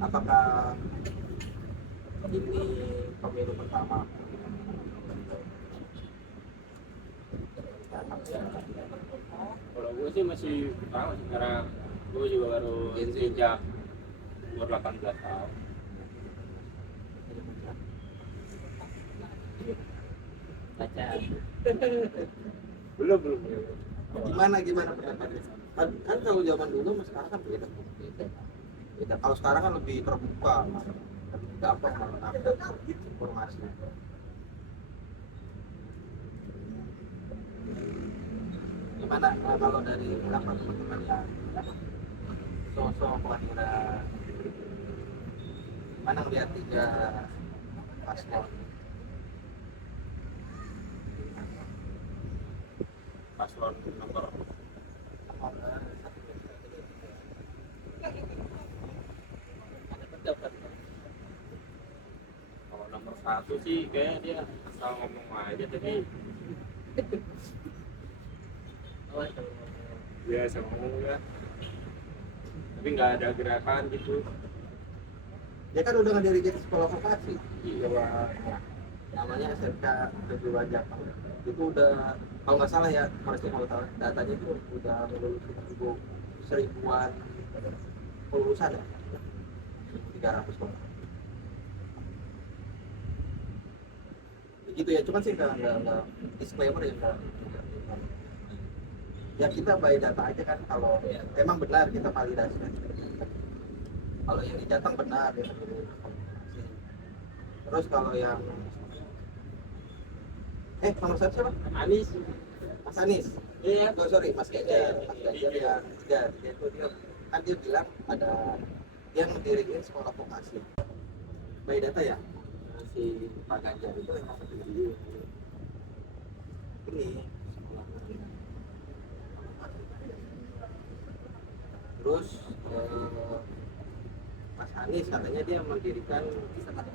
apakah ini pemilu pertama? Kalau gue sih masih tahu sih, karena gue juga baru sejak umur 18 tahun. Baca. Belum. Gimana pendapatnya? Kan kalau zaman dulu sama sekarang kan beda. Kalau sekarang kan lebih terbuka, lebih gampang mengakses informasi. Gimana kalau dari beberapa teman-teman yang sosok wanita, gimana ngeliat 3 paslon? Paslon nomor kalau nomor 1 sih kayaknya dia asal ngomong aja tadi. Dia asal ngomong ya, tapi nggak ada gerakan gitu. Dia kan udah ngedirikan sekolah vokasi. Iya Pak. Namanya SMK Negeri Wajak. Itu udah, kalau nggak salah ya, kalau tahu datanya itu udah melulusi seribuan kelulusan ya, 300 orang. Begitu ya, cuman sih nggak disclaimer ya, ya kita by data aja kan, kalau emang benar kita validasi kan. Kalau yang di Jateng benar ya. Terus kalau yang nomor 1 siapa? Anis. Mas Anies. Iya. Oh, sorry, Mas Ganjar. Mas Ganjar yang dia kan dia bilang ada yang mendirikan sekolah vokasi. By data ya, si Pak Ganjar itu memang berdiri ini sekolah vokasi. Terus Mas Anies katanya dia mendirikan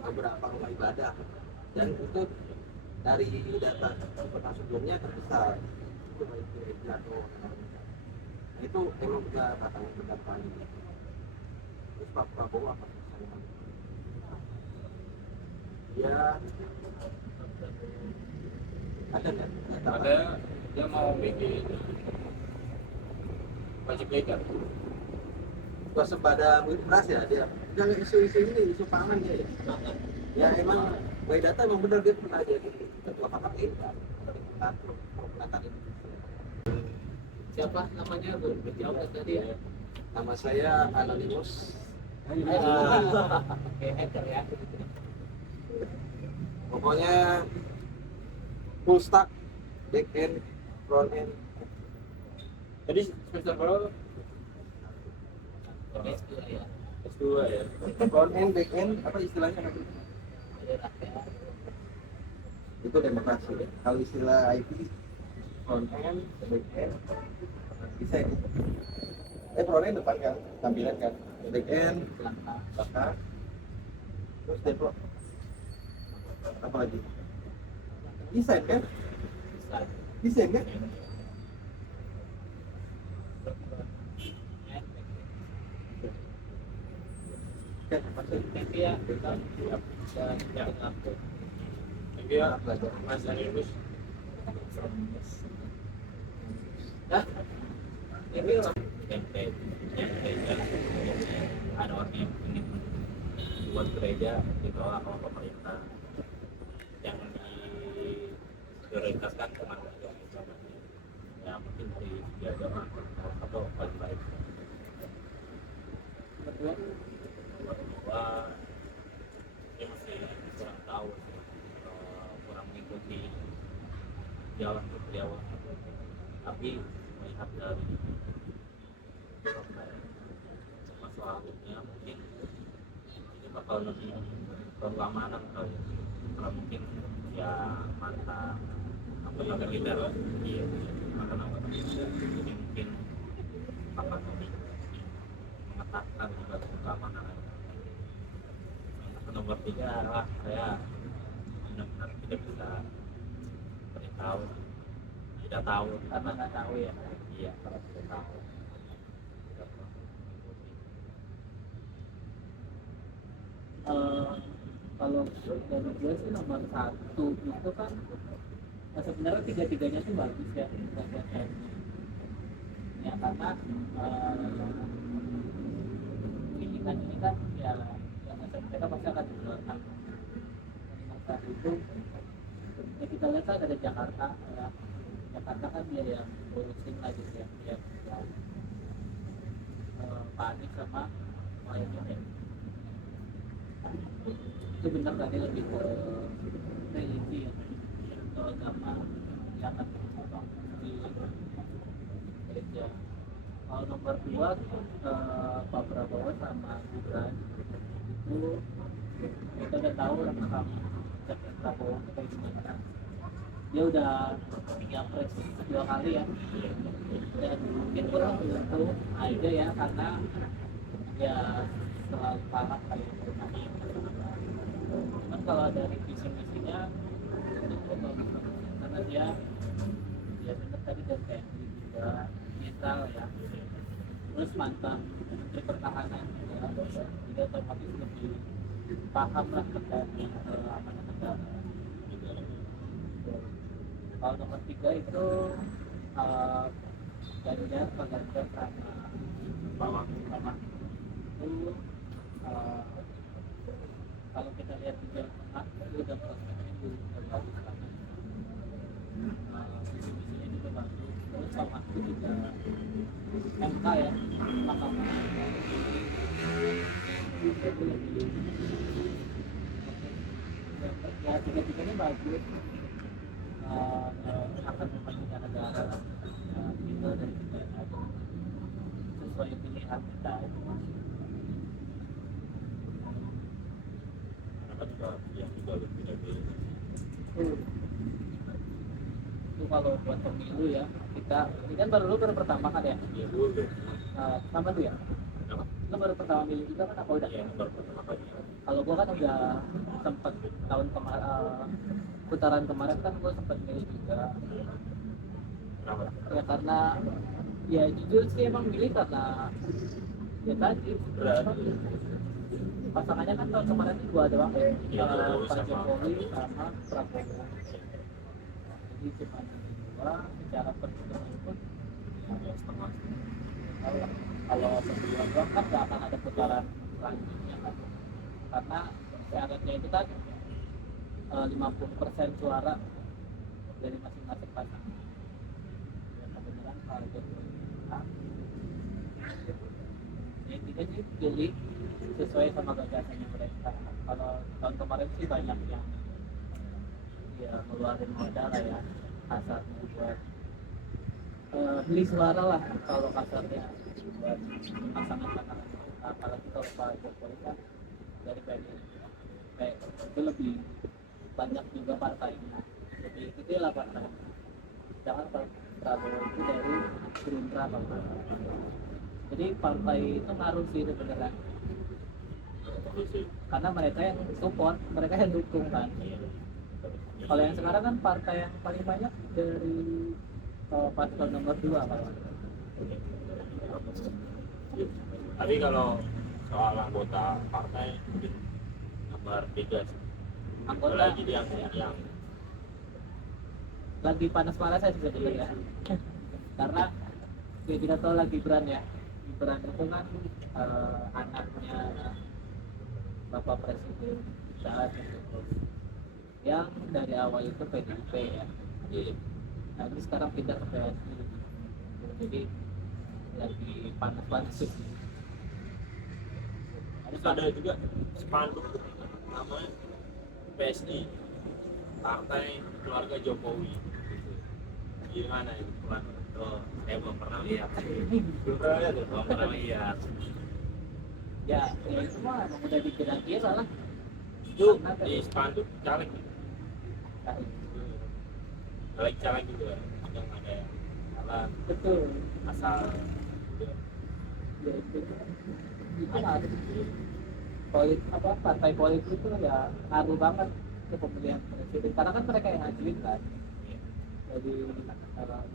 beberapa rumah ibadah, dan itu dari data pernah sebelumnya terbesar itu emang juga katanya pendapat. Terus Pak Prabowo apa? Ya ada nggak? Ada, dia mau bikin wajib belajar. Waspada beras ya dia. Jangan isu-isu ini, isu pangan dia ya. Ya emang by data emang benar dia pernah jadi ketua KPI kan. Siapa namanya? Berjawab tadi ya. Nama saya Anonymous. Oke, hacker ya. Pokoknya full stack, back end, front end. Jadi semester berapa? S2 ya. S2 ya. Front end, back end, apa istilahnya nanti? Itu demokrasi. Kalau istilah IT, front end, back end, bisa ini. Front end depan kan, tampilan kan. Back end, belakang, terus develop. Apa lagi? Desain kan? Desain kan? Oke, masuk. Thank you ya. Kita Ya. aku. Thank you ya, Mas Anibus. Ini campaign ada orang yang ingin buat gereja dikelola oleh pemerintah yang diprioritaskan cuma agama Islam, ya mungkin dari segi agama atau paling baik. Kedua ini masih kurang tahu, kurang mengikuti jalan beliau, tapi melihat dari masalah dunia mungkin ini bakal lebih berlamanan kali ya. Kalau mungkin ya mantan anggota militer, iya mantan anggota militer, jadi mungkin akan lebih mengetatkan juga keamanan. Nomor 3 adalah saya benar-benar tidak bisa beritahu, tidak tahu karena nggak tahu ya. Iya, kalau tidak tahu tidak pernah mengikuti. Eh, kalau dari gue sih nomor satu itu kan sebenarnya tiga-tiganya tuh bagus ya buat TNI. Ya karena pilihan ini kan ya yang mereka pasti akan digunakan. Nomor satu itu ya kita lihat kan ada Jakarta ya. Jakarta kan dia yang ngurusin lagi ya, Pak Anies sama Mohaimin ya. Itu benar tadi lebih ke religi ya, ke agama yang akan di gereja. Kalau nomor dua Pak Prabowo sama Gibran itu kita udah tahu rekam Pak Prabowo kayak gimana. Dia udah nyapres 2 kali ya, dan mungkin kurang beruntung aja ya karena ya selalu kalah kayak cuman kalau dari visi misinya itu bagus karena dia benar tadi dan TNI juga netral ya, terus mantan Menteri Pertahanan juga, jadi otomatis lebih paham lah terkait amanah negara. Kalau nomor 3 itu Ganjar, Pak Ganjar sama Pak Mahfud itu kalau kita lihat di Jawa Tengah itu udah prospeknya udah bagus banget, visi-misinya juga bagus. Terus Pak Mahfud juga MK ya, Mahkamah ya, tiga-tiganya bagus, akan memajukan negara kita dan juga sesuai pilihan kita. Kenapa juga yang juga lebih Itu kalau buat pemilu ya, kita ini kan baru pertama kan ya, ya dulu sama tuh ya. Lo baru pertama milih juga kan apa udah? ya nomor pertama kali. Kalau gua kan udah sempat tahun kemarin, putaran kemarin kan gua sempat milih juga. Kenapa? Ya karena ya jujur sih emang milih karena ya tadi pasangannya kan tahun kemarin itu 2 doang ya, Iya, Pak sama Jokowi sama Prabowo. Jadi cuma 2 secara perhitungan pun ya setengah. Kalau berdua doang kan nggak akan ada putaran selanjutnya kan, karena syaratnya itu kan 50% suara dari masing-masing pasangan. Ya kebenaran kalau Jokowi ya kita sih pilih sesuai sama gagasannya mereka. Kalau tahun kemarin sih banyak yang ya ngeluarin modal lah ya, kasarnya buat beli suara lah kalau kasarnya buat pasangan-pasangan, apalagi kalau Pak Jokowi kan dari PDIP itu lebih banyak juga partainya, lebih gede lah partai. Jangan Pak Prabowo itu dari Gerindra Pak. Jadi partai itu ngaruh sih sebenarnya, karena mereka yang support, mereka yang dukung kan. Kalau yang sekarang kan partai yang paling banyak dari paslon nomor 2 kan. Tapi kalau soal anggota partai mungkin nomor 3 sih. Anggota Lagi yang lagi panas-panas sih sebenarnya. Karena ya kita tahu lagi Gibran ya. Gibran itu kan anaknya Bapak Presiden saat itu yang dari awal itu PDIP ya. Nah, ini sekarang pindah ke PSI. Jadi lagi panas-panas sih. terus ada juga spanduk namanya PSI, Partai Keluarga Jokowi. Gimana itu? Oh, saya belum pernah lihat. Belum pernah lihat, belum pernah lihat. Ya itu mah emang udah dikira-kira lah. Itu di spanduk caleg. Caleg juga kadang ada yang jalan Betul. asal Ya itu ngaruh. Partai politik itu ya ngaruh banget ke pemilihan presiden, karena kan mereka yang ngajuin kan. Jadi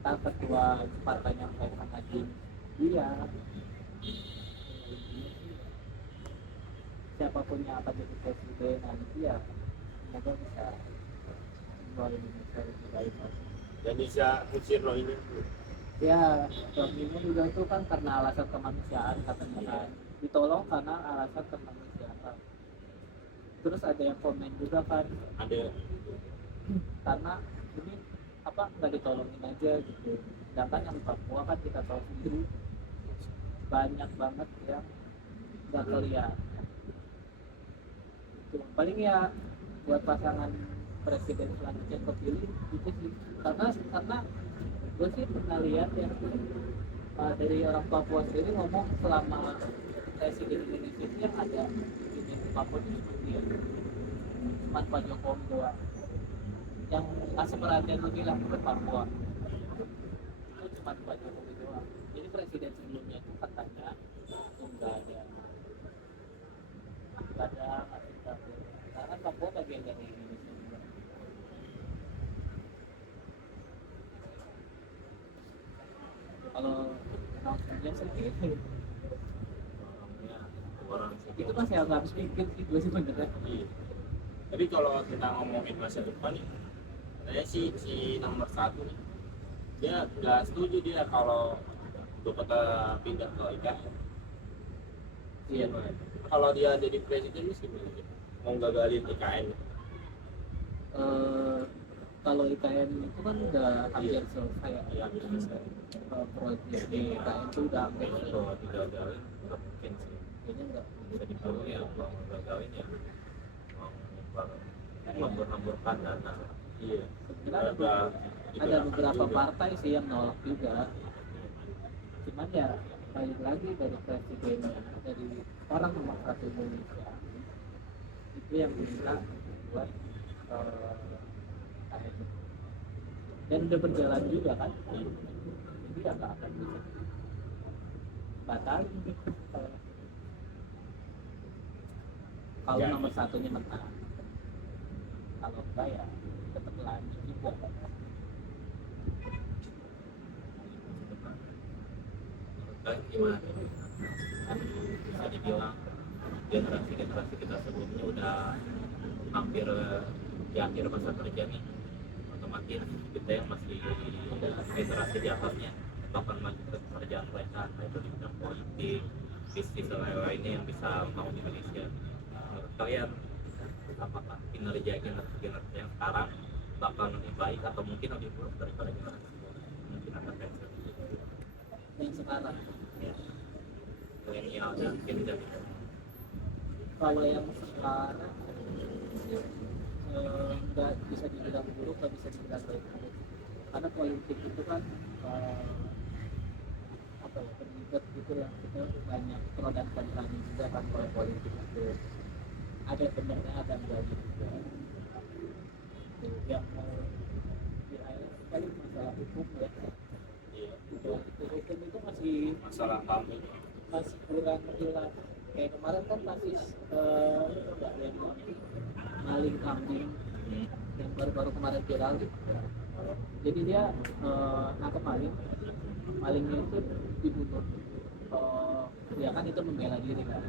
ntar ketua partainya mereka ngajuin dia. siapapun yang akan jadi presiden nanti ya semoga bisa membawa Indonesia lebih baik lagi. Dan bisa usir lo ini. Ya ini juga itu kan karena alasan kemanusiaan katanya kan, ditolong karena alasan kemanusiaan. Terus ada yang komen juga kan, Ada karena ini apa nggak ditolongin aja gitu, sedangkan yang Papua kan kita tahu sendiri banyak banget yang nggak kelihatan. Itu paling ya buat pasangan presiden selanjutnya yang kepilih itu sih, karena gue sih pernah lihat ya dari orang Papua sendiri ngomong selama presiden Indonesia itu yang ada di Papua itu cuma dia, cuma Pak Jokowi doang yang ngasih perhatian lebih lah ke Papua, itu cuma Pak Jokowi doang. Jadi presiden sebelumnya itu katanya itu nggak ada ngasih perhatian, karena Papua bagian dari Indonesia juga. Kalau announcement-nya sedikit orangnya orang itu masih agak habis pikir sih gue sih benernya. Iya. Tapi kalau kita ngomongin masa depan nih, saya sih si nomor 1 nih, dia nggak setuju dia kalau untuk kita pindah ke IKN. Iya. Kalau dia jadi presiden sih gimana? Mau gagalin IKN? Kalau IKN itu kan udah hampir selesai ya. Iya, bisa. Proyek di IKN itu udah hampir selesai. Kalau tidak gagalin, nggak mungkin sih. Kayaknya nggak Bisa dipilih ya, kalau gagalin ya mau hambur-hamburkan dana. Iya. sebenarnya ada beberapa partai sih yang nolak juga, cuman ya balik lagi dari presiden, dari orang nomor 1 Indonesia itu yang minta buat IKN, dan udah berjalan juga kan, jadi ya nggak akan bisa batal kalau nomor 1-nya menang. Kalau enggak ya tetap lanjut juga. Kan gimana? Kan bisa dibilang generasi kita sebelumnya udah hampir di akhir masa kerja nih, otomatis kita yang masih ada generasi di atasnya bahkan melanjutkan pekerjaan mereka, itu di bidang politik, bisnis dan lain-lainnya yang bisa mau di Indonesia. Menurut kalian apakah kinerja generasi yang sekarang bakal lebih baik atau mungkin lebih buruk daripada generasi mungkin akan pensiun Yang sekarang ya, milenial dan Gen Z? kalau yang sekarang nggak bisa dibilang buruk, nggak bisa dibilang baik, karena politik itu kan apa ya, terlibat gitu ya, kita banyak pro dan kontranya juga kan. Kalau politik itu ada benernya ada enggaknya juga. Yang mau di highlight sekali masalah hukum ya, Iya, itu hukum itu masih masalah kami kurang jelas. Kayak kemarin kan kasus itu nggak yang maling kambing yang baru-baru kemarin viral gitu. Jadi dia nangkep malingnya itu dibunuh. Ya kan itu membela diri kan,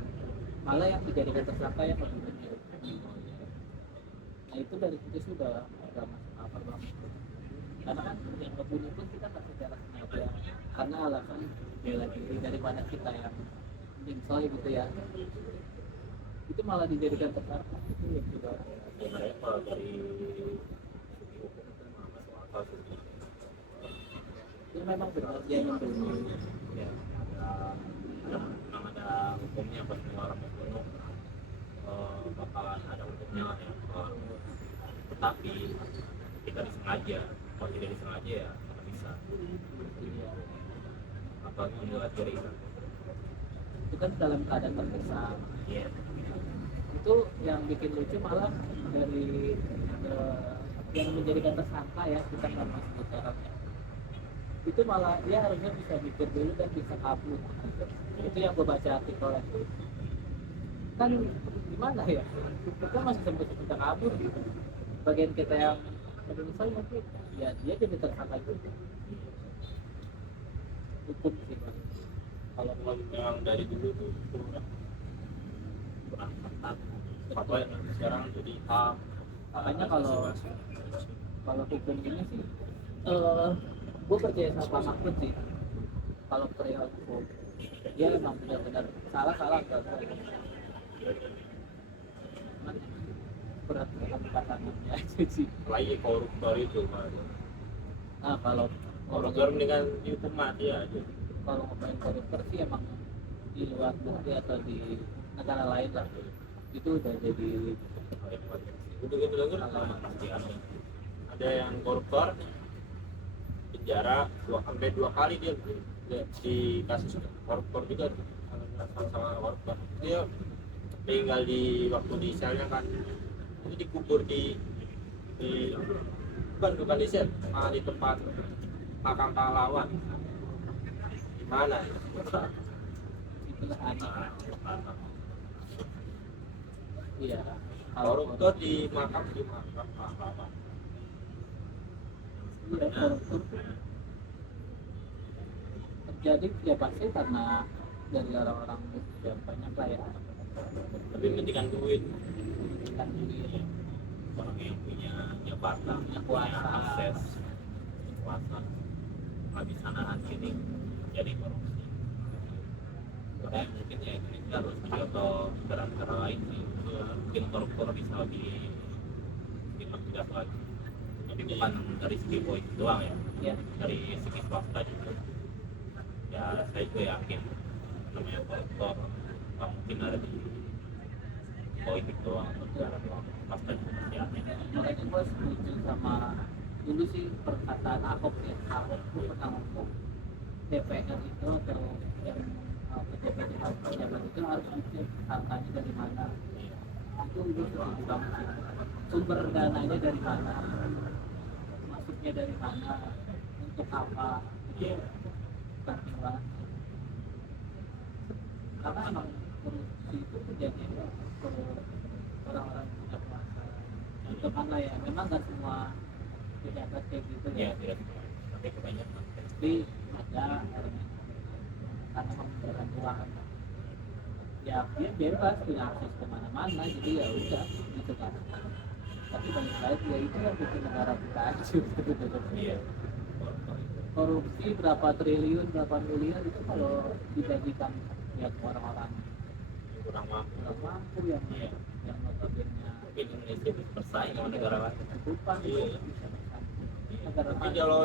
malah yang dijadikan tersangka yang membunuh diri. Nah itu dari situ sudah agak masuk akal banget, karena kan yang membunuh pun kita nggak secara sengaja karena alasan bela diri, daripada kita yang menyesal gitu ya, itu malah dijadikan tersangka. Itu ya juga sebenarnya kalau dari segi hukum itu memang masuk akal sih. itu memang benar dia membunuh. Ya, memang ada hukumnya pas orang membunuh, bakalan ada hukumnya lah ya. Tetapi kita disengaja, kalau tidak disengaja ya nggak bisa. Apalagi membuat diri kan. Itu kan dalam keadaan terdesak. Iya. Itu yang bikin lucu malah dari yang menjadikan tersangka ya, kita nggak mau sebut orangnya, itu malah dia harusnya bisa mikir dulu dan bisa kabur. Itu yang gue baca artikelnya itu kan gimana ya, kita masih sempat bisa kabur gitu. Bagian kita yang menyesal mungkin ya dia jadi tersangka juga. Hukum sih Bang. Kalau memang dari dulu tuh kurang peka fatwa yang sekarang jadi HAM. Makanya kalau hukum ini sih gue percaya sama Mahfud sih. Kalau perihal hukum dia emang benar-benar salah enggak, cuman berat pasangannya aja sih. Apalagi koruptor itu Mas. Nah kalau Koruptor mendingan dihukum mati aja. kalau ngomongin koruptor sih emang di luar negeri atau di negara lain lah itu udah jadi Udah dengar ada yang koruptor penjara 2 kali dia di kasus koruptor juga sama koruptor. Dia tinggal di waktu di selnya kan itu dikubur di bukan di sel, malah di tempat makam pahlawan. Di mana? itulah aneh. Iya Koruptor di makam pahlawan. iya koruptor terjadi ya pasti karena dari orang-orang yang banyak lah ya, Tapi pentingkan duit. kan duit, Orang yang punya jabatan, punya kuasa. akses, kuasa, nggak bisa nahan sini jadi korupsi. Makanya mungkin ya Indonesia harus mencontoh negara-negara lain sih. Mungkin koruptor bisa lebih dipertegas lagi. Tapi bukan dari segi politik doang ya, ya dari segi swasta juga. Ya saya juga yakin namanya koruptor nggak mungkin ada di politik doang, negara doang. Swasta juga pasti ada. makanya gue setuju sama dulu sih perkataan Ahok ya. Ahok tuh pernah ngomong DPR itu atau yang pejabat itu harus dicek angkanya dari mana. Itu gue setuju banget sih. Sumber dananya dari mana, masuknya dari mana, untuk apa, itu penting banget. Karena emang korupsi itu kejadiannya ke orang-orang yang punya kuasa. Untuk mana ya, memang nggak semua pejabat kayak gitu Ya, ya, tidak tapi kebanyakan. tapi ada karena memberikan uang ya dia bebas punya akses kemana-mana, jadi ya udah gitu kan. Tapi balik lagi ya itu yang bikin negara kita hancur Iya. korupsi berapa triliun berapa miliar itu kalau dibagikan ya ke orang-orang Kurang mampu. kurang mampu yang Iya. notabene Mungkin Indonesia bisa bersaing sama negara lain. kecukupan Iya. negara Tapi lain kalau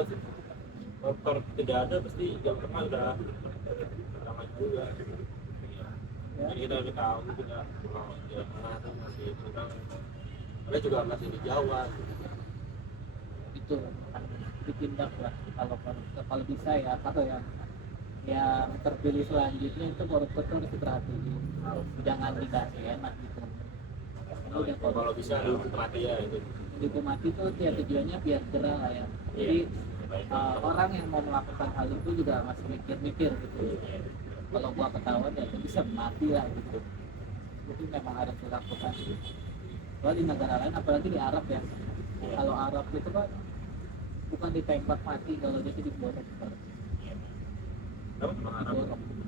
koruptor tidak ada pasti Jawa Tengah udah ramai juga. Iya. ya, Jadi kita lebih tahu kita kalau Jawa Tengah itu masih kurang. Ada juga masih di Jawa. itu ditindak lah kalau bisa ya, atau yang terpilih selanjutnya itu koruptor tuh harus diperhatiin, jangan dikasih enak gitu. Ini udah Kalau bisa dihukum mati ya itu. dihukum mati tuh ya tujuannya biar jerah lah ya. Jadi orang yang mau melakukan hal itu juga masih mikir-mikir gitu. Kalau gua ketahuan ya itu bisa mati lah gitu. Itu memang harus dilakukan. Kalau di negara lain, apalagi di Arab ya. Kalau Arab itu kan bukan ditembak mati, kalau dia itu diborong. Apa mengharap?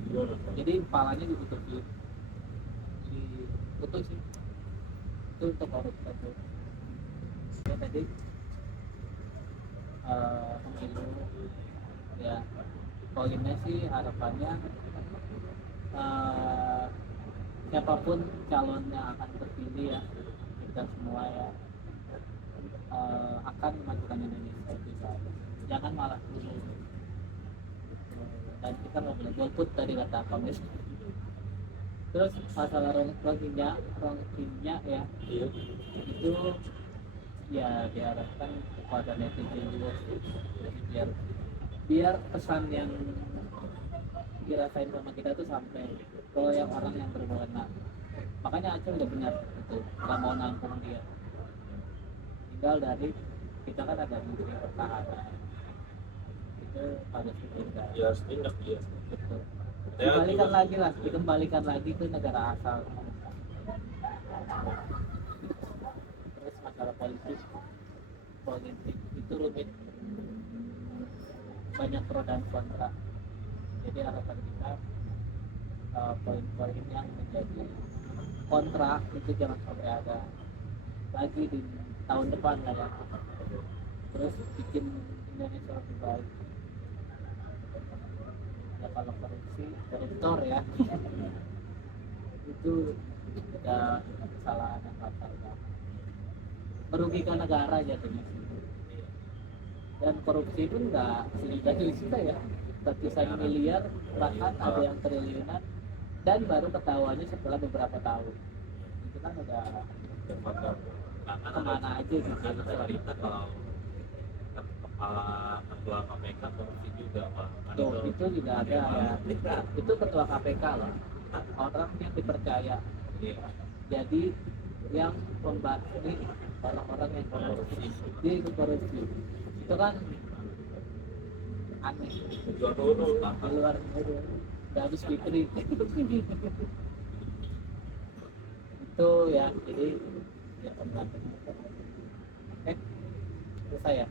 Diborong. Jadi kepalanya ditutup ditutup sih. Itu untuk koruptor tuh. Ya tadi pemilu ya poinnya sih harapannya siapapun calon yang akan terpilih ya, kita semua ya akan memajukan Indonesia bisa. Jangan malah dulu. Dan kita nggak boleh golput dari kata komis. Terus masalah Rohingya ya, Iya. itu ya diharapkan kepada netizen juga sih. Jadi biar pesan yang dirasain sama kita tuh sampai ke yang orang yang berwenang. Makanya Aceh udah benar itu nggak mau nampung dia. Tinggal dari kita kan ada menteri pertahanan itu pada ditindak. Ya harus tindak dia. Betul. Ya, Dikembalikan lagi ke negara asal. Terus masalah politik itu rumit, banyak pro dan kontra. Jadi harapan kita poin-poin yang menjadi kontrak itu jangan sampai ada lagi di tahun depan lah ya. Terus bikin Indonesia lebih baik. Ya kalau koruptor ya itu udah kesalahan yang fatal ya. Merugikan negara jadinya. Dan korupsi itu nggak sejuta ya, ratusan miliar, bahkan ada yang triliunan, dan baru ketahuannya setelah beberapa tahun. Itu kan udah kemana aja gitu. Ada cerita kalau kepala ketua KPK korupsi juga Pak. Tuh, itu juga ada ya. Itu ketua KPK loh, orang yang dipercaya. Iya. Jadi yang membasmi orang-orang yang korupsi, dia ikut korupsi. Itu kan aneh. Jual dulu Pak. Di luar udah habis Fitri. Itu ya, jadi ya pembantu. Oke, selesai ya.